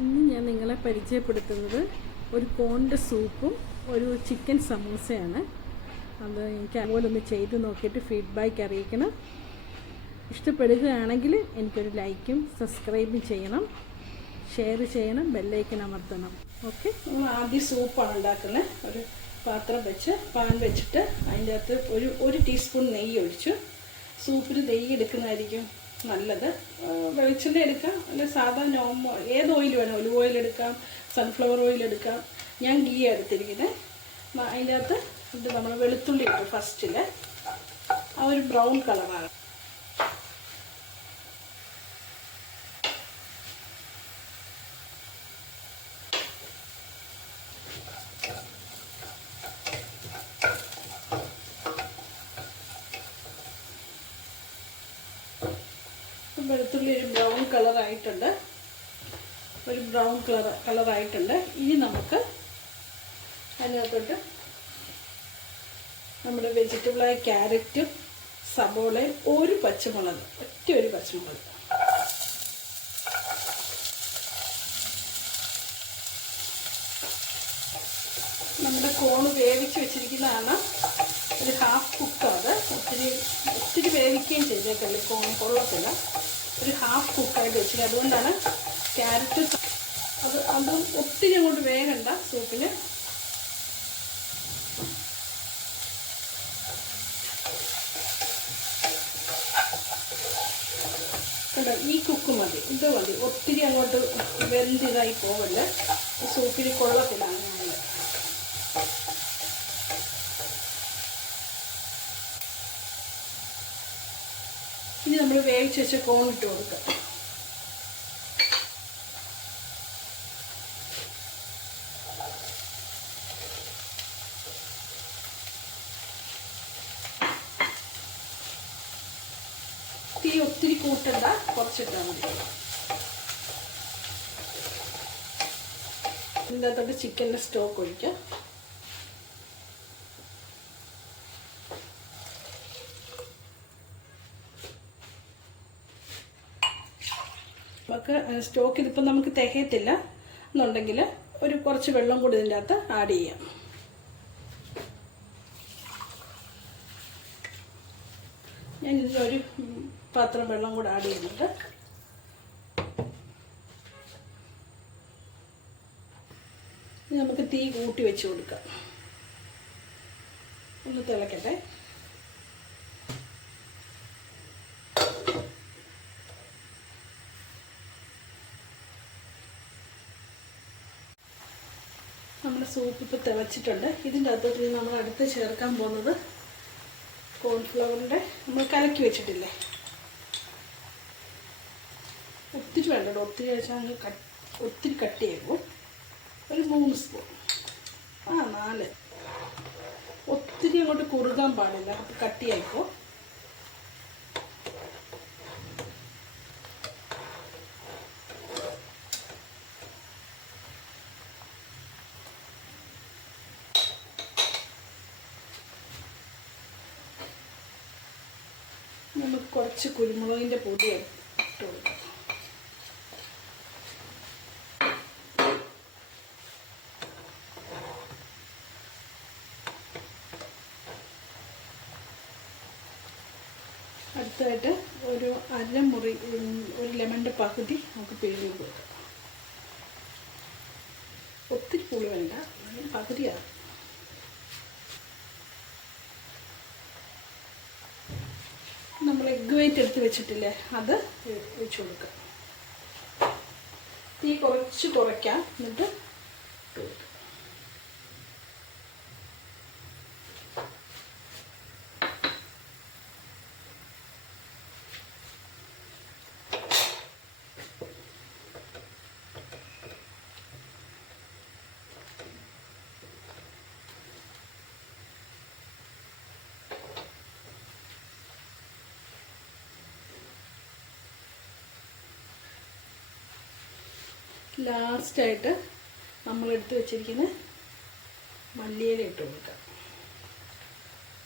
ഇന്ന് ഞാൻ നിങ്ങളെ പരിചയപ്പെടുത്തുന്നത് ഒരു കോണിന്റെ സൂപ്പും ഒരു ചിക്കൻ സമൂസയാണ്. അത് എനിക്ക് അതുപോലെ ഒന്ന് ചെയ്ത് നോക്കിയിട്ട് ഫീഡ്ബാക്ക് അറിയിക്കണം. ഇഷ്ടപ്പെടുകയാണെങ്കിൽ എനിക്കൊരു ലൈക്കും സബ്സ്ക്രൈബും ചെയ്യണം. ഷെയർ ചെയ്യണം ബെല്ലൈക്കൻ അമർത്തണം. ഓക്കെ നമ്മൾ ആദ്യം സൂപ്പാണ് ഉണ്ടാക്കുന്നത്. ഒരു പാത്രം വെച്ച് പാൻ വെച്ചിട്ട് അതിന്റെ അകത്ത് ഒരു ഒരു ടീസ്പൂൺ നെയ്യ് ഒഴിച്ചു സൂപ്പിന് നെയ്യ് എടുക്കുന്നതായിരിക്കും നല്ലത്. വെളിച്ചെണ്ണ എടുക്കാം. അല്ലെ സാധാ നോമോ ഏത് ഓയിൽ വേണം ഒലിവ് ഓയിൽ എടുക്കാം സൺഫ്ലവർ ഓയിൽ എടുക്കാം. ഞാൻ ഗീ എടുത്തിരിക്കുന്നത് അതിന്റെ അകത്ത് ഇത് നമ്മൾ വെളുത്തുള്ളി ഇട്ടു ഫസ്റ്റിൽ ആ ഒരു ബ്രൗൺ കളറാണ് വെളുത്തുള്ളി ഒരു ബ്രൗൺ കളറായിട്ടുണ്ട് ഒരു ബ്രൗൺ കളർ കളറായിട്ടുണ്ട് ഇനി നമുക്ക് അതിനകത്തോട്ട് നമ്മുടെ വെജിറ്റബിളായ ക്യാരറ്റും സബോളയും ഒരു പച്ചമുളക് ഒറ്റ ഒരു പച്ചമുളക്. നമ്മുടെ കോൺ വേവിച്ച് വെച്ചിരിക്കുന്നതാണ് ഒരു ഹാഫ് കുക്ക് അത് ഒത്തിരി ഒത്തിരി വേവിക്കുകയും ചെയ്തേക്കല്ലേ കോൺ കൊള്ളത്തില്ല. ഒരു ഹാഫ് കുക്കായിട്ട് വെച്ചിരിക്കുക അതുകൊണ്ടാണ് ക്യാരറ്റ് അത് അത് ഒത്തിരി അങ്ങോട്ട് വേഗണ്ട സൂപ്പിന് ഈ കുക്ക് മതി. ഇത് മതി. ഒത്തിരി അങ്ങോട്ട് വെന്തിതായി പോവല്ലേ. സൂപ്പിന് കൊള്ളത്തില്ല അങ്ങനെ ഇനി നമ്മൾ വേവിച്ച് വെച്ച കോൺ ഇട്ട് കൊടുക്കുക തീ ഒത്തിരി കൂട്ടണ്ട കുറച്ചിട്ടാൽ മതി. ഇതിന്റെ അകത്തോട്ട് ചിക്കന്റെ സ്റ്റോക്ക് ഒഴിക്കാം. നമുക്ക് സ്റ്റോക്ക് ഇതിപ്പോൾ നമുക്ക് തികയത്തില്ല. എന്നുണ്ടെങ്കിൽ ഒരു കുറച്ച് വെള്ളം കൂടി ഇതിന്റെ അകത്ത് ആഡ് ചെയ്യാം. ഞാൻ ഇതിലൊരു പാത്രം വെള്ളം കൂടെ ആഡ് ചെയ്യുന്നുണ്ട്. നമുക്ക് തീ കൂട്ടി വെച്ച് കൊടുക്കാം. ഒന്ന് തിളക്കട്ടെ. സൂപ്പ് ഇപ്പോൾ തിളച്ചിട്ടുണ്ട്. ഇതിന്റെ അകത്തോട്ട് നമ്മൾ അടുത്ത് ചേർക്കാൻ പോകുന്നത് കോൺഫ്ലവറിന്റെ നമ്മൾ കലക്കി വെച്ചിട്ടില്ലേ? ഒത്തിരി വേണ്ട ഒത്തിരി വെച്ചാൽ കട്ട് ഒത്തിരി കട്ട് ചെയ്യുമ്പോൾ ഒരു മൂന്ന് സ്പൂൺ ആ നാല്. ഒത്തിരി അങ്ങോട്ട് കുറുകാൻ പാടില്ല. അപ്പോൾ കട്ടിയായിപ്പോൾ നമുക്ക് കുറച്ച് കുരുമുളകിന്റെ പൊടി ഇട്ട് കൊടുക്കാം അടുത്തായിട്ട് ഒരു അരമുറി ഒരു ലെമണിന്റെ പകുതി നമുക്ക് പിഴിഞ്ഞ് കൊടുക്കാം. ഒത്തിരി പുളി വേണ്ട പകുതിയാണ് നമ്മൾ എഗ് വൈറ്റ് എടുത്ത് വെച്ചിട്ടില്ലേ? അത് വെച്ച് കൊടുക്കുക. തീ കുറച്ച് കുറയ്ക്കാം. എന്നിട്ട് ലാസ്റ്റായിട്ട് നമ്മളെടുത്ത് വെച്ചിരിക്കുന്ന മല്ലിയില ഇട്ട് കൊടുക്കാം.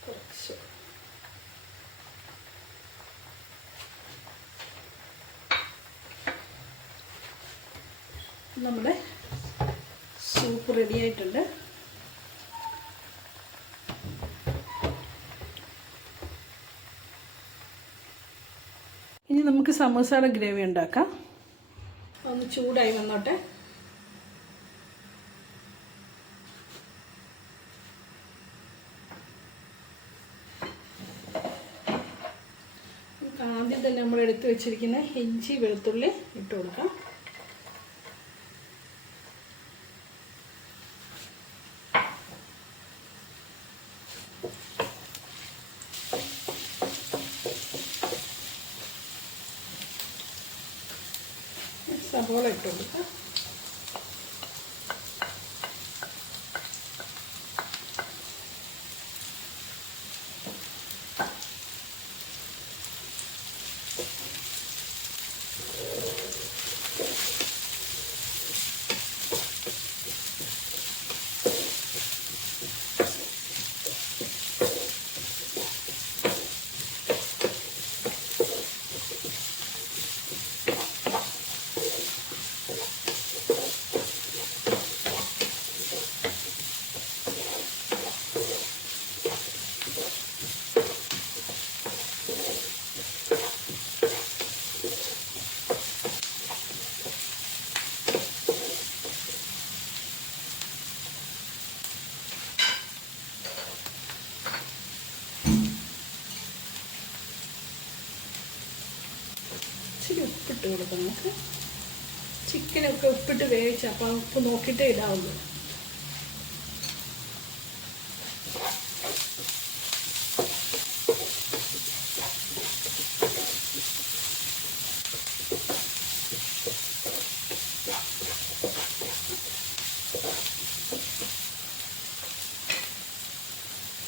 കുറച്ച്. നമ്മുടെ സൂപ്പ് റെഡി ആയിട്ടുണ്ട്. ഇനി നമുക്ക് സമോസയുടെ ഗ്രേവി ഉണ്ടാക്കാം. ഒന്ന് ചൂടായി വന്നോട്ടെ. ആദ്യം തന്നെ നമ്മൾ എടുത്തു വെച്ചിരിക്കുന്ന ഇഞ്ചി വെളുത്തുള്ളി ഇട്ട് കൊടുക്കാം. സവോള ഇട്ട് ഇച്ചിരി ഉപ്പിട്ട് കൊടുക്കാം നമുക്ക് ചിക്കനൊക്കെ ഉപ്പിട്ട് വേവിച്ച അപ്പോൾ ഉപ്പ് നോക്കിയിട്ടേ ഇടാവുള്ളൂ.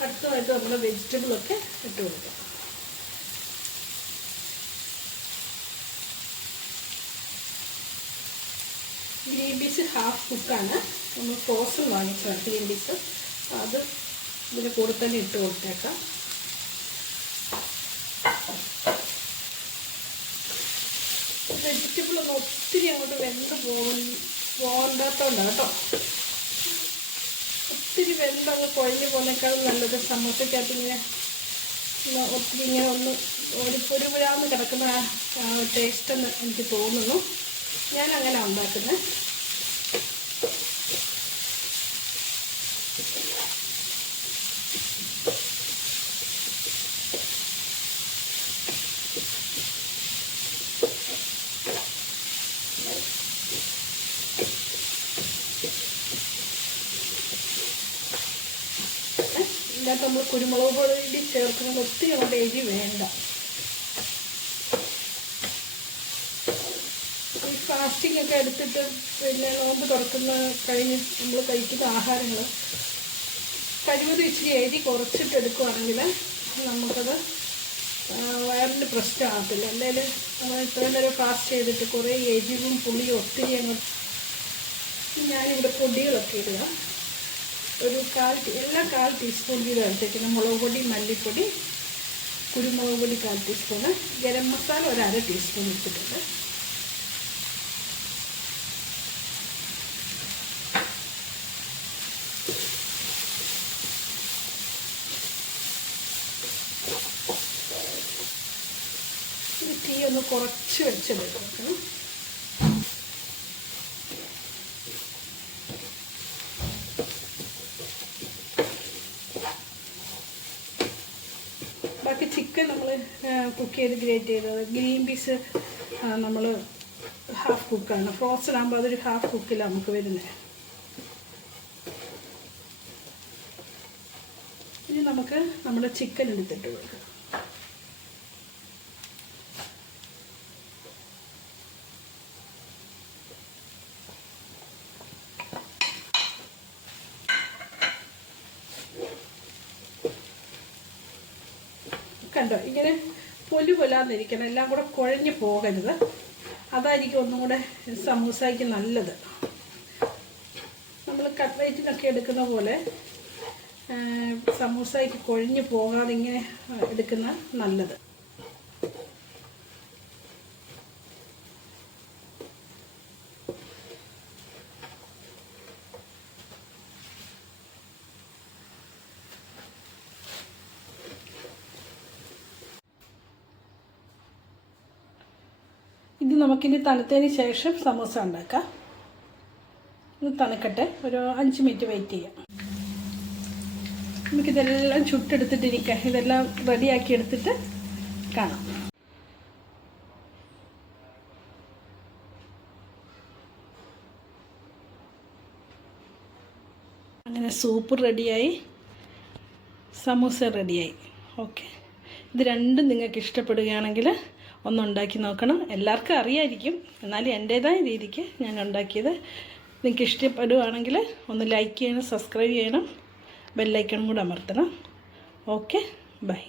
അടുത്തതായിട്ട് നമ്മുടെ വെജിറ്റബിളൊക്കെ ഇട്ട് കൊടുക്കാം. ഗ്രീൻ പീസ് ഹാഫ് കുക്കാണ്. നമ്മൾ ഫ്രോസൺ വാങ്ങിച്ചതാണ് ഗ്രീൻ പീസ് അത് ഇതിന് കൂടെ തന്നെ ഇട്ട് കൊടുത്തേക്കാം. വെജിറ്റബിൾ ഒന്ന് ഒത്തിരി അങ്ങോട്ട് വെന്ത് പോകും പോകണ്ടാത്തോണ്ടാണ് കേട്ടോ. ഒത്തിരി വെന്ത് അങ്ങ് കുഴഞ്ഞു പോകുന്നേക്കാളും നല്ലത് സമോസയ്ക്കകത്ത് ഇങ്ങനെ ഒത്തിരി ഇങ്ങനെ ഒന്ന് ഒരു പൊരുപുരാന്ന് കിടക്കുന്ന ടേസ്റ്റ് എന്ന് എനിക്ക് തോന്നുന്നു. ഞാൻ അങ്ങനെ ഉണ്ടാക്കുന്നത്. ഇതിനകത്ത് നമ്മൾ കുരുമുളക് പൊടി ചേർക്കുന്നത് ഒത്തിരി നമ്മുടെ എരി വേണ്ട. ഫാസ്റ്റിംഗ് ഒക്കെ എടുത്തിട്ട് പിന്നെ നോമ്പ് തുറക്കുന്ന കഴിഞ്ഞ് നമ്മൾ കഴിക്കുന്ന ആഹാരങ്ങൾ കഴിവതും ഇച്ചിരി എരി കുറച്ചിട്ട് എടുക്കുകയാണെങ്കിൽ നമുക്കത് വയറിന് പ്രശ്നമാകത്തില്ല. എന്തായാലും നമ്മൾ ഇത്രയും നേരം ഫാസ്റ്റ് ചെയ്തിട്ട് കുറേ എരിവും പുളിയും ഒത്തിരി അങ്ങ് ഞാനിവിടെ പൊടികളൊക്കെ ഇടുക. ഒരു കാൽ എല്ലാ കാൽ ടീസ്പൂൺ വീതം എടുത്തേക്കുന്ന മുളക് പൊടി മല്ലിപ്പൊടി കുരുമുളക് പൊടി കാൽ ടീസ്പൂണ്. ഗരം മസാല ഒരു അര ടീസ്പൂൺ ഇട്ടിട്ടുണ്ട് ഇത് തീ ഒന്ന് കുറച്ച് വെച്ചെടുക്കണം ബാക്കി ചിക്കൻ നമ്മൾ കുക്ക് ചെയ്ത് ഗ്രേറ്റ് ചെയ്തത് ഗ്രീൻ പീസ് നമ്മൾ ഹാഫ് കുക്കാണ് ഫ്രോസൺ ആകുമ്പോൾ അതൊരു ഹാഫ് കുക്കിലാണ് നമുക്ക് വരുന്നത് ഇനി നമുക്ക് നമ്മുടെ ചിക്കൻ എടുത്തിട്ട് കൊടുക്കാം കണ്ടോ? ഇങ്ങനെ പൊലു പൊലാന്നിരിക്കണം എല്ലാം കൂടെ കുഴഞ്ഞു പോകരുത്. അതായിരിക്കും ഒന്നും കൂടെ സമൂസയ്ക്ക് നല്ലത്. നമ്മൾ കട്ട്ലേറ്റിനൊക്കെ എടുക്കുന്ന പോലെ സമൂസയ്ക്ക് കുഴഞ്ഞു പോകാതെ ഇങ്ങനെ എടുക്കുന്ന നല്ലത്. നമുക്കിനി തണുത്തതിന് ശേഷം സമൂസ ഉണ്ടാക്കാം. ഇത് തണുക്കട്ടെ. ഒരു അഞ്ച് മിനിറ്റ് വെയിറ്റ് ചെയ്യാം. നമുക്കിതെല്ലാം ചുട്ടെടുത്തിട്ടിരിക്കാം. ഇതെല്ലാം റെഡിയാക്കി എടുത്തിട്ട് കാണാം. അങ്ങനെ സൂപ്പ് റെഡിയായി. സമൂസ റെഡിയായി. ഓക്കെ ഇത് രണ്ടും നിങ്ങൾക്ക് ഇഷ്ടപ്പെടുകയാണെങ്കിൽ ഒന്ന് ഉണ്ടാക്കി നോക്കണം. എല്ലാവർക്കും അറിയായിരിക്കും. എന്നാലും എന്റേതായ രീതിക്ക് ഞാൻ ഉണ്ടാക്കിയത്. നിങ്ങൾക്ക് ഇഷ്ടപ്പെടുകയാണെങ്കിൽ ഒന്ന് ലൈക്ക് ചെയ്യണം സബ്സ്ക്രൈബ് ചെയ്യണം ബെല്ലൈക്കണും കൂടെ അമർത്തണം. Okay bye.